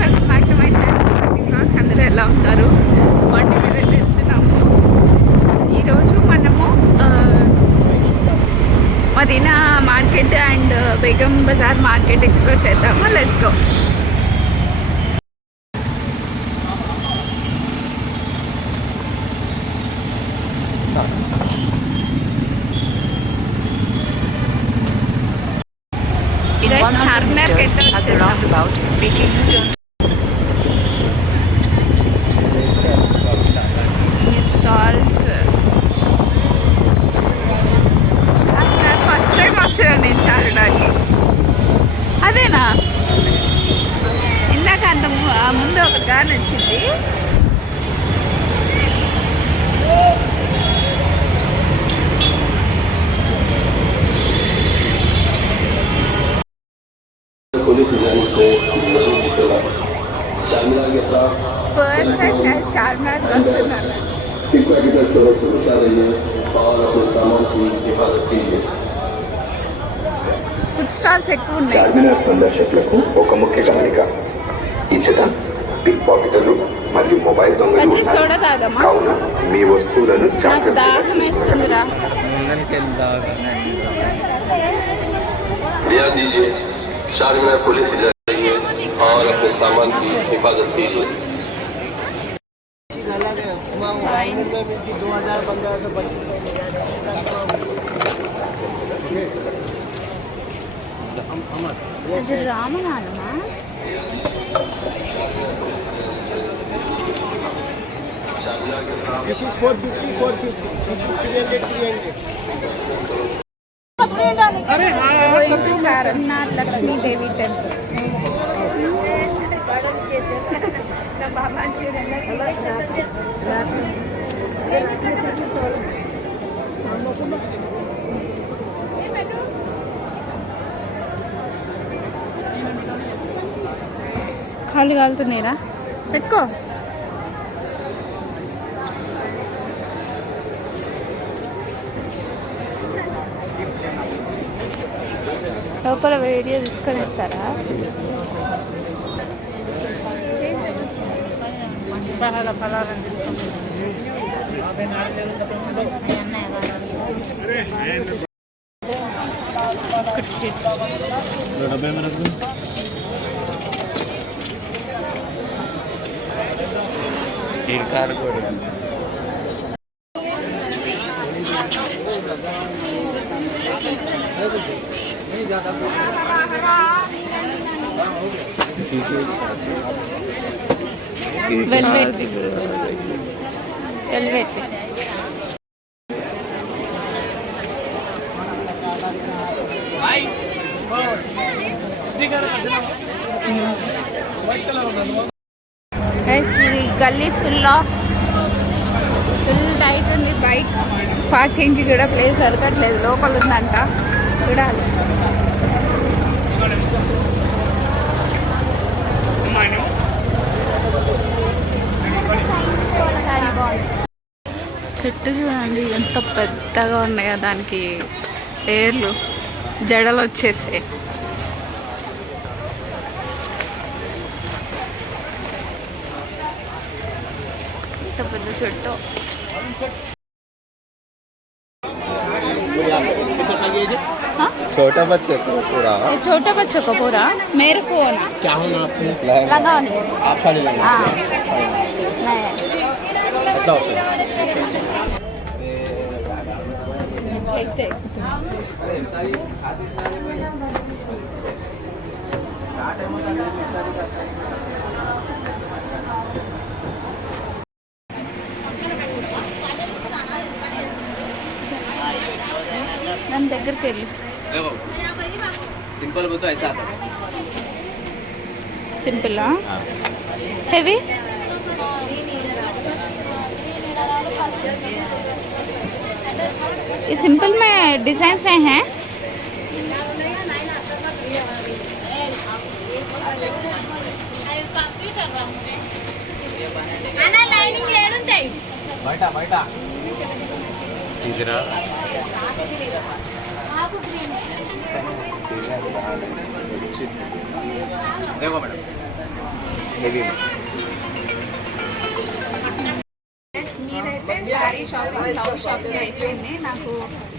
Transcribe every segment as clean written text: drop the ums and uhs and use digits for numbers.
Welcome back to my channel Swathi blogs. అందరూ ఎలా ఉన్నారు? బండి మీద వెళ్తున్నాము. ఈరోజు మనము Madina market and Begum Bazar market explore చేద్దాము. Let's go. Charminar stalls first time వస్తున్నాను నేను చార్మినార్కి. అదేనా? ఇందాక అంత ముందు ఒక గాని వచ్చింది. परफेक्ट है चारमीनार वస్తున్నాను. ఫుడ్ స్టాల్స్ ఎక్కువ ఉన్నాయి. చార్మినార్ సందర్శకులకు ఒక ముఖ్య గమనిక, ఇచ్చట పిక్ పాకెటర్లు మరియు మొబైల్ దొంగలు కావున మీ వస్తువులను జాగ్రత్తగా चार्मिनार पुलिस जाइए और अपने सामान की हिफाजत कीजिए. రామనాథమా? This is 450, 450. This is 300, 300. Charminar Lakshmi Devi temple. ఖాళీ కాలుతున్నాయిరా, పెట్టుకో. లోపల వీడియో తీసుకొని ఇస్తారా? వెల్వెట్ వెల్వెట్ గల్లీ ఫుల్ టైట్ ఉంది. బైక్ పార్కింగ్కి కూడా ప్లేస్ దొరకట్లేదు. లోపల ఉందంట, చూడాలి. చెట్టు చూడండి ఎంత పెద్దగా ఉన్నాయో, దానికి ఏర్లు జడలు వచ్చేసాయి. ఎంత పెద్ద చెట్టు. छोटा बच्चे को पूरा, छोटे बच्चों को पूरा, मेरे को ना क्या होना आपने लगाओ नहीं आप साड़ी लगाओ. हाँ नहीं देखते नम దగ్గర తెలి देखो सिंपल वो तो ऐसा आता है. सिंपल हां हेवी. ये सिंपल में डिजाइन से हैं. అన్న లైనింగ్ లేడుంటాయి బయట బయట ఇదిరా देखो मैडम హెవీ మీరైతే శారీ షాపింగ్, బ్లౌజ్ షాపింగ్ అయిపోయింది. నాకు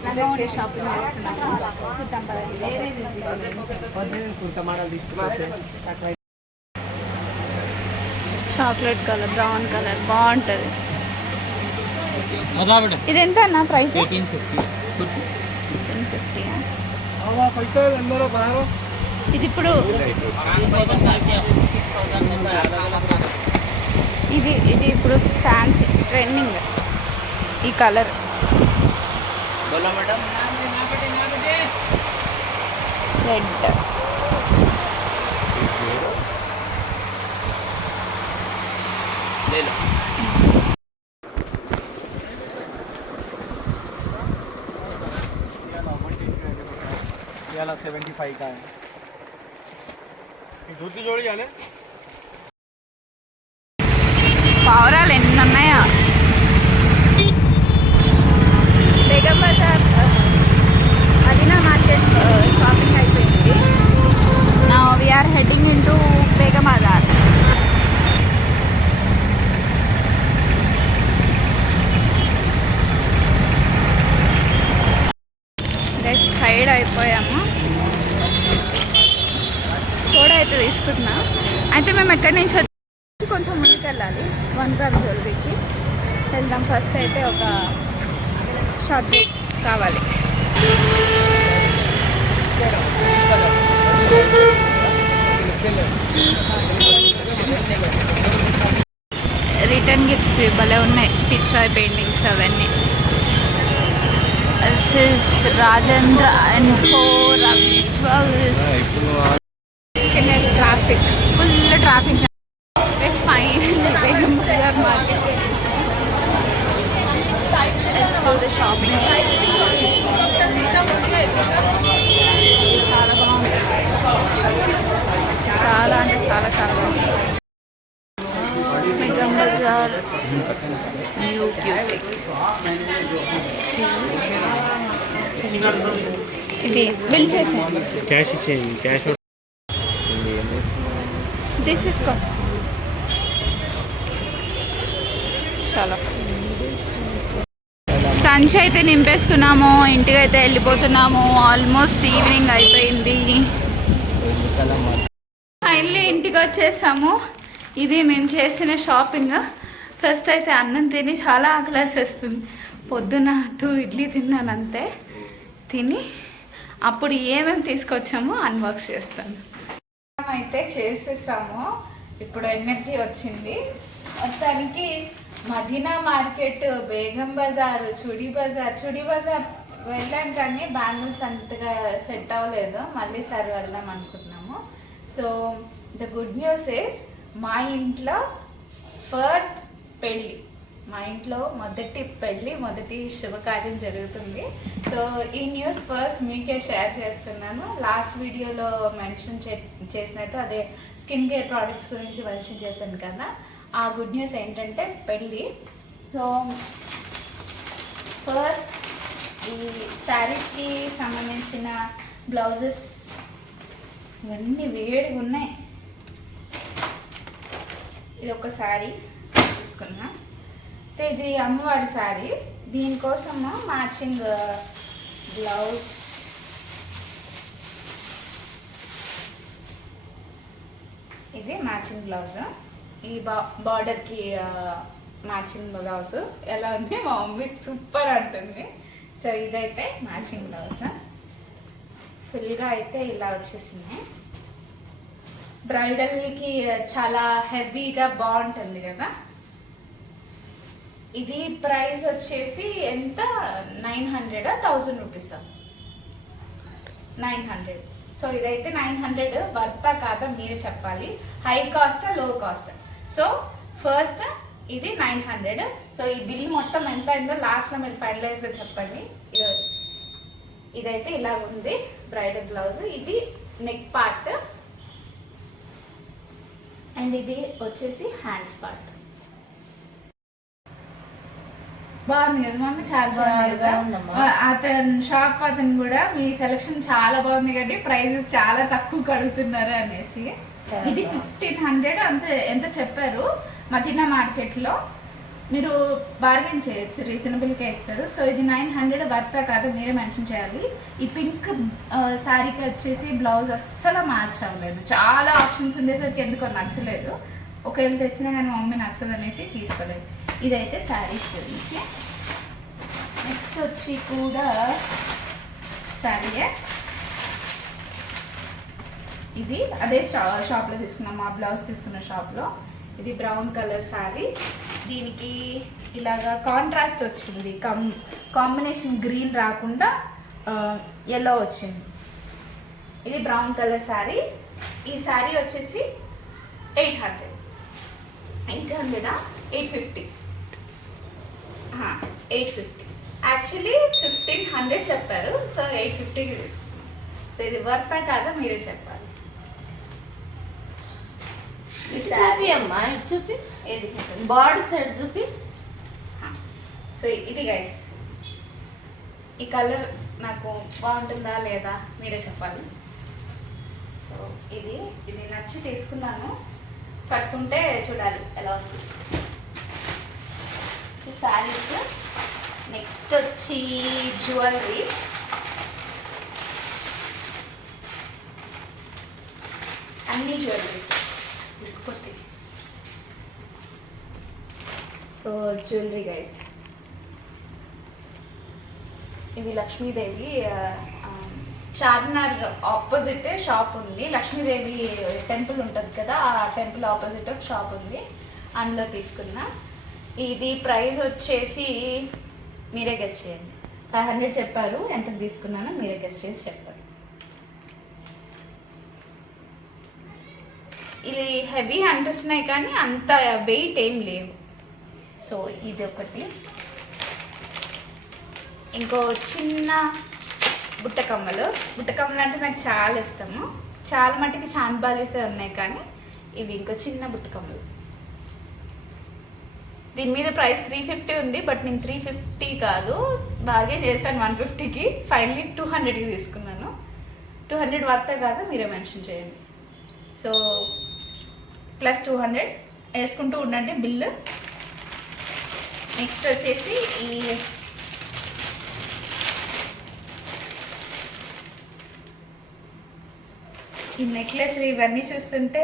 లంగావోణి షాపింగ్ చేస్తున్నాను. చూద్దాం పదండి. చాక్లెట్ కలర్, బ్రౌన్ కలర్ బాగుంటుంది. ఇది ఎంత అన్న ప్రైస్? 1850. ఇది ఇప్పుడు ఇది ఇప్పుడు ఫ్యాన్సీ ట్రెండింగ్ ఈ కలర్. రెడ్ ले लो। ये वाला 75 का है। दूसरी जोड़ी जाने పావురాలు ఎన్ని ఉన్నాయో. బేగం బజార్ మదీనా మార్కెట్ షాపింగ్ అయిపోయింది. Now we are heading into Begum Bazar. Tired అయిపోయాము. సోడా అయితే తీసుకుంటున్నా. అయితే మేము ఎక్కడి నుంచి వచ్చి కొంచెం ముందుకు వెళ్ళాలి. 1 గ్రామ్ జ్యువెలరీకి వెళ్దాం. ఫస్ట్ అయితే ఒక షార్ట్ బ్రేక్ కావాలి. రిటర్న్ గిఫ్ట్స్ భలే ఉన్నాయి. పిచ్చాయ్ పెయింటింగ్స్ అవన్నీ. This is Rajendra and Co. Ravi Jewelers. Traffic, full traffic jam. It's fine. Begum Bazar market. Let's do the shopping. చాలా బాగుంది. చాలా అంటే చాలా బాగుంది. బేగం బజార్ న్యూ క్యూపిక్. ఇది బిల్ చేసాను. క్యాష్ ఇచ్చేయండి. క్యాష్ తీసుకో. చాలా సంచి అయితే నింపేసుకున్నాము. ఇంటికి అయితే వెళ్ళిపోతున్నాము. ఆల్మోస్ట్ ఈవినింగ్ అయిపోయింది. ఫైనల్లీ ఇంటికి వచ్చేసాము. ఇది మేము చేసిన షాపింగ్. ఫస్ట్ అయితే అన్నం తిని చాలా ఆకలేసేస్తుంది. పొద్దున 2 ఇడ్లీ తిన్నాను అంతే. తిని అప్పుడు ఏమేమి తీసుకొచ్చామో అన్బాక్స్ చేస్తాను. అయితే చేసేసాము. ఇప్పుడు ఎనర్జీ వచ్చింది. మొత్తానికి మదీనా మార్కెట్, బేగం బజార్, చుడి బజార్ వెళ్ళాం కానీ బ్యాంగిల్స్ అంతగా సెట్ అవ్వలేదు. మళ్ళీ సారి వెళ్దాం అనుకుంటున్నాము. So the good news is మా ఇంట్లో ఫస్ట్ పెళ్ళి, మా ఇంట్లో మొదటి పెళ్ళి, మొదటి శుభకార్యం జరుగుతుంది. సో ఈ న్యూస్ ఫస్ట్ మీకే షేర్ చేస్తున్నాను. లాస్ట్ వీడియోలో మెన్షన్ చేసినట్టు అదే స్కిన్ కేర్ ప్రోడక్ట్స్ గురించి మెన్షన్ చేశాను కదా. ఆ గుడ్ న్యూస్ ఏంటంటే పెళ్ళి. సో ఫస్ట్ ఈ శారీస్కి సంబంధించిన బ్లౌజెస్ ఇవన్నీ వేడిగా ఉన్నాయి. ఇది ఒక శారీ తీసుకున్నా. ఇది అమ్మవారి శారీ. దీనికోసము మ్యాచింగ్ బ్లౌజ్. ఇది మ్యాచింగ్ బ్లౌజ్. ఈ బార్డర్కి మ్యాచింగ్ బ్లౌజ్ ఎలా ఉంది? మా మమ్మీ సూపర్ అంటుంది. సో ఇదైతే మ్యాచింగ్ బ్లౌజ్. ఫుల్గా అయితే ఇలా వచ్చేసింది. బ్రైడల్కి చాలా హెవీగా బాగుంటుంది కదా. ఇది ప్రైస్ వచ్చేసి ఎంత? 900 1000 రూపీస్? 900. సో ఇదైతే 900 వర్తా కాదా మీరే చెప్పాలి. హై కాస్ట్ లో కాస్ట్? సో ఫస్ట్ ఇది 900. సో ఈ బిల్ మొత్తం ఎంత అయిందో లాస్ట్లో మీరు ఫైనలైజ్గా చెప్పండి. ఇదైతే ఇలా ఉంది బ్రైడల్ బ్లౌజ్. ఇది నెక్ పార్ట్ అండ్ ఇది వచ్చేసి హ్యాండ్స్ పార్ట్. బాగుంది కదా మమ్మీ? చాలా బాగుంది కదా. అతను షాప్ అతను కూడా మీ సెలెక్షన్ చాలా బాగుంది కదా, ప్రైజెస్ చాలా తక్కువ కడుగుతున్నారు అనేసి. ఇది 1500 అంత ఎంత చెప్పారు మదీనా మార్కెట్లో. మీరు బార్గెన్ చేయొచ్చు, రీజనబుల్గా ఇస్తారు. సో ఇది 900 వర్తా కాదు మీరే మెన్షన్ చేయాలి. ఈ పింక్ శారీకి వచ్చేసి బ్లౌజ్ అస్సలు మ్యాచ్ అవ్వలేదు. చాలా ఆప్షన్స్ ఉండేసరికి ఎందుకో నచ్చలేదు. ఒకవేళ తెచ్చినా కానీ మమ్మీ నచ్చదు అనేసి తీసుకోలేదు. ఇదైతే శారీస్ గురించి. నెక్స్ట్ వచ్చి కూడా శారీయే. ఇది అదే షాప్లో తీసుకున్నాం, మా బ్లౌజ్ తీసుకున్న షాప్లో. ఇది బ్రౌన్ కలర్ శారీ. దీనికి ఇలాగా కాంట్రాస్ట్ వచ్చింది, కాంబినేషన్ గ్రీన్ రాకుండా ఎల్లో వచ్చింది. ఇది బ్రౌన్ కలర్ శారీ. ఈ శారీ వచ్చేసి 800 850 850. యాక్చువల్లీ 1500 చెప్పారు, సో 850కి తీసుకున్నాం. సో ఇది వర్తా కాదా మీరే చెప్పాలి. చూపి అమ్మా, ఇటు చూపి, బాడీ సైడ్ చూపి. సో ఇది గైస్, ఈ కలర్ నాకు బాగుంటుందా లేదా మీరే చెప్పాలి. సో ఇది నచ్చి తీసుకున్నాను, కట్టుకుంటే చూడాలి ఎలా వస్తుంది. శారీస్. నెక్స్ట్ వచ్చి జ్యువెలరీ. అన్ని జ్యువెలరీస్ కొట్టి. సో జ్యువెలరీ గైస్, ఇవి లక్ష్మీదేవి చార్మినార్ ఆపోజిట్ షాప్ ఉంది. లక్ష్మీదేవి టెంపుల్ ఉంటుంది కదా, ఆ టెంపుల్ ఆపోజిట్ ఒక షాప్ ఉంది, అందులో తీసుకున్నా. ఇది ప్రైస్ వచ్చేసి మీరే గెస్ట్ చేయండి. 500 చెప్పారు, ఎంత తీసుకున్నానో మీరే గెస్ట్ చేసి చెప్పారు. ఇది హెవీ అనిపిస్తున్నాయి కానీ అంత వెయిట్ ఏం లేవు. సో ఇది ఒకటి. ఇంకో చిన్న బుట్టకమ్మలు అంటే నాకు చాలా ఇష్టము. చాలా మటుకి చాంద్బాలిస్తే ఉన్నాయి, కానీ ఇవి ఇంకో చిన్న బుట్టకమ్మలు. దీని మీద ప్రైస్ 350 ఉంది, బట్ నేను 350 కాదు బార్గెన్ చేశాను 150కి. ఫైనలీ 200కి తీసుకున్నాను. 200 వర్త కాదు మీరే మెన్షన్ చేయండి. సో ప్లస్ 200 వేసుకుంటూ ఉండండి బిల్లు. నెక్స్ట్ వచ్చేసి ఈ నెక్లెస్లు ఇవన్నీ చూస్తుంటే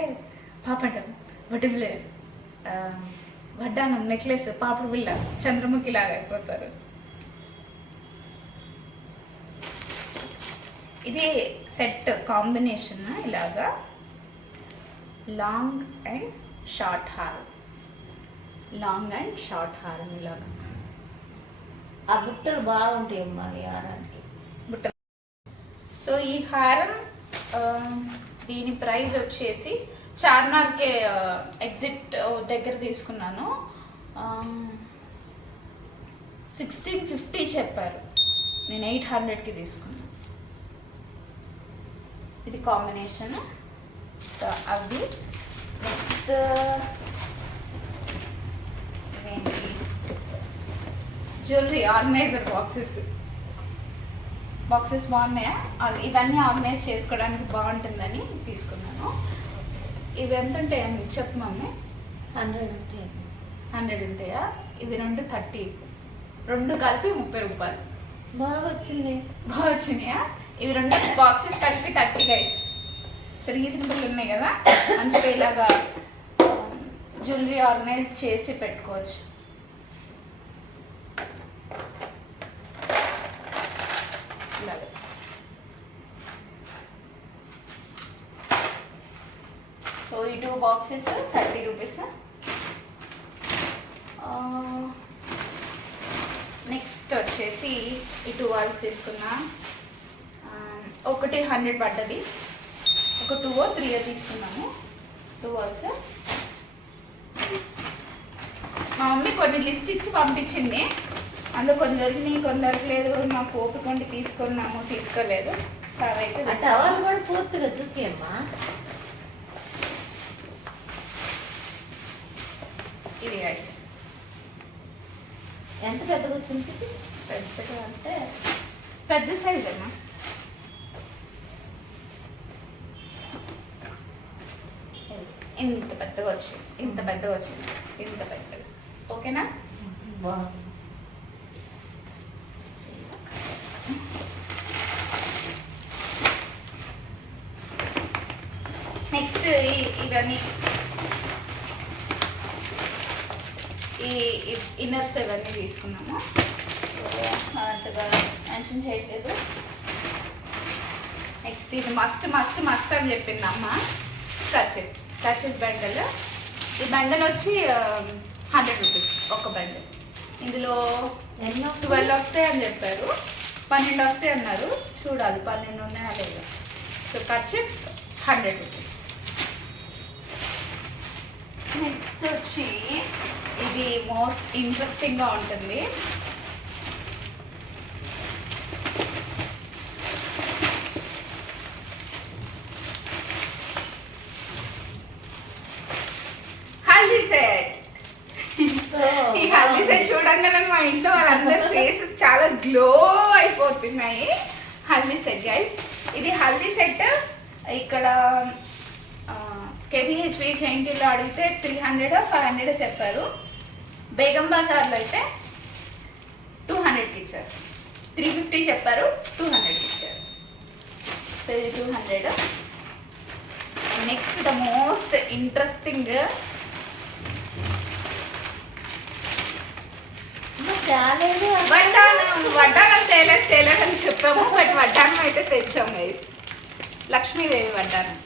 పాపటం వడ్డీలే వడ్డానం నెక్లెస్ పాపడు బిళ్ళ చంద్రముఖి లాగా అయిపోతారు. ఇది సెట్ కాంబినేషన్ ఇలాగా లాంగ్ అండ్ షార్ట్ హారం ఇలాగా. ఆ బుట్టలు బాగుంటాయి అమ్మా ఈ హారానికి. బుట్ట. సో ఈ హారం దీని ప్రైస్ వచ్చేసి చార్మినార్కే ఎగ్జిట్ దగ్గర తీసుకున్నాను. 1650 చెప్పారు, నేను 800కి తీసుకున్నాను. ఇది కాంబినేషన్ అవి. నెక్స్ట్ జ్యువెలరీ ఆర్గనైజర్ బాక్సెస్ బాగున్నాయా, ఇవన్నీ ఆర్గనైజ్ చేసుకోవడానికి బాగుంటుందని తీసుకున్నాను. ఇవి ఎంత ఉంటాయండి చెప్పు మమ్మీ. 100 ఉంటాయా? ఇవి 30, రెండు కలిపి 30 రూపాయలు. బాగా వచ్చినాయా? ఇవి 2 బాక్సెస్ కలిపి 30 గైస్. సో రీజనబుల్ ఉన్నాయి కదా, మంచిగా ఇలాగా జ్యువెలరీ ఆర్గనైజ్ చేసి పెట్టుకోవచ్చు. సో ఈ 2 బాక్సెస్ 30 రూపీస్. నెక్స్ట్ వచ్చేసి ఈ 2 వాల్స్ తీసుకున్నా. ఒకటి 100 పడ్డది, ఒక 2 or 3 తీసుకున్నాము. 2 వాల్స్. మా మమ్మీ కొన్ని లిస్ట్ ఇచ్చి పంపించింది, అందులో కొన్ని దొరికినాయి, కొన్ని దొరకలేదు. మాకు ఓపిక ఉండి తీసుకున్నాము, తీసుకోలేదు. టవల్ కూడా పూర్తిగా చూపియమ్మా. ఇది గైస్ ఎంత పెద్దగా వచ్చింది చూపి. పెద్దగా అంటే పెద్ద సైజ్ అమ్మా. ఇంత పెద్దగా వచ్చింది, ఇంత పెద్దగా వచ్చింది, ఇంత పెద్దగా. ఓకేనా? బాగుంది. నెక్స్ట్ ఇవన్నీ ఈ ఇన్నర్స్ ఇవన్నీ తీసుకున్నాము. అంతగా మెన్షన్ చేయట్లేదు. నెక్స్ట్ ఇది మస్ట్ మస్ట్ మస్ట్ అని చెప్పింది అమ్మ. కచెట్ బండల్. ఈ బండల్ వచ్చి 100 రూపీస్ ఒక బండల్. ఇందులో 12 వస్తాయి అని చెప్పారు, 12 వస్తాయి అన్నారు. చూడాలి 12 ఉన్నాయా లేదా. So కచెట్ 100 rupees. నెక్స్ట్ వచ్చి ఇది మోస్ట్ ఇంట్రెస్టింగ్గా ఉంటుంది. హల్దీ సెట్. ఈ హల్దీ సెట్ చూడంగానే మా ఇంట్లో వాళ్ళందరి ఫేసెస్ చాలా గ్లో అయిపోతున్నాయి. Haldi set guys. ఇది హల్దీ సెట్ ఇక్కడ కేబిహెచ్బి జైంటీలో అడిగితే 300 500 చెప్పారు. బేగం బజార్లో అయితే 200కి ఇచ్చారు. 350 చెప్పారు, 200కి ఇచ్చారు. సో ఇది 200. నెక్స్ట్ ద మోస్ట్ ఇంట్రెస్టింగ్ వడ్డానం తేలేదని చెప్పాము, బట్ వడ్డానం అయితే తెచ్చాము. లక్ష్మీదేవి వడ్డానం.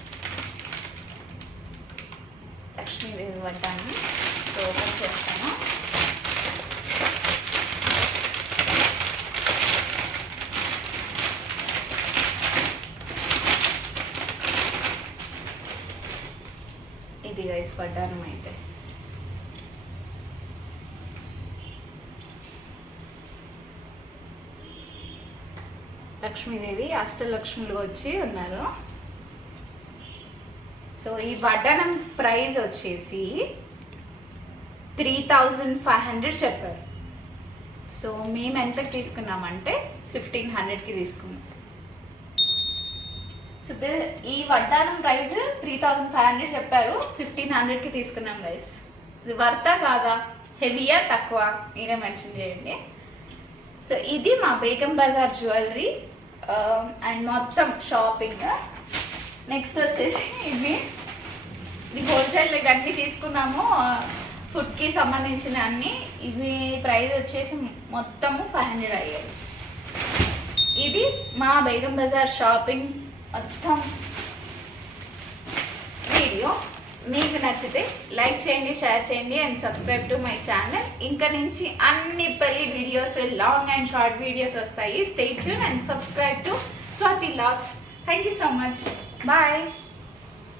లక్ష్మీదేవి వడ్డానం. సో ఓపెన్ చేస్తాను. ఇది గైస్ వడ్డానం అయితే. లక్ష్మీదేవి అష్టలక్ష్ములు వచ్చి ఉన్నారు. సో ఈ వడ్డానం ప్రైస్ వచ్చేసి 3500 చెప్పారు. సో మేము ఎంతకి తీసుకున్నామంటే 1500కి తీసుకున్నాం. సో ఈ వడ్డానం ప్రైస్ 3500 చెప్పారు, 1500కి తీసుకున్నాం గైస్. ఇది వర్తా కాదా, హెవీయా తక్కువ, మీరే మెన్షన్ చేయండి. సో ఇది మా బేగం బజార్ జ్యువెలరీ అండ్ మొత్తం షాపింగ్. నెక్స్ట్ వచ్చేసి ఇది హోల్సేల్ అన్నీ తీసుకున్నాము, ఫుడ్కి సంబంధించిన అన్ని. ఇవి ప్రైస్ వచ్చేసి మొత్తము 500 అయ్యాయి. ఇది మా బేగం బజార్ షాపింగ్ మొత్తం వీడియో. మీకు నచ్చితే లైక్ చేయండి, షేర్ చేయండి and subscribe to my channel. ఇంకా నుంచి అన్ని పెళ్లి videos, long and short videos వస్తాయి. Stay tune and subscribe to Swathi vlogs. Thank you so much. Bye.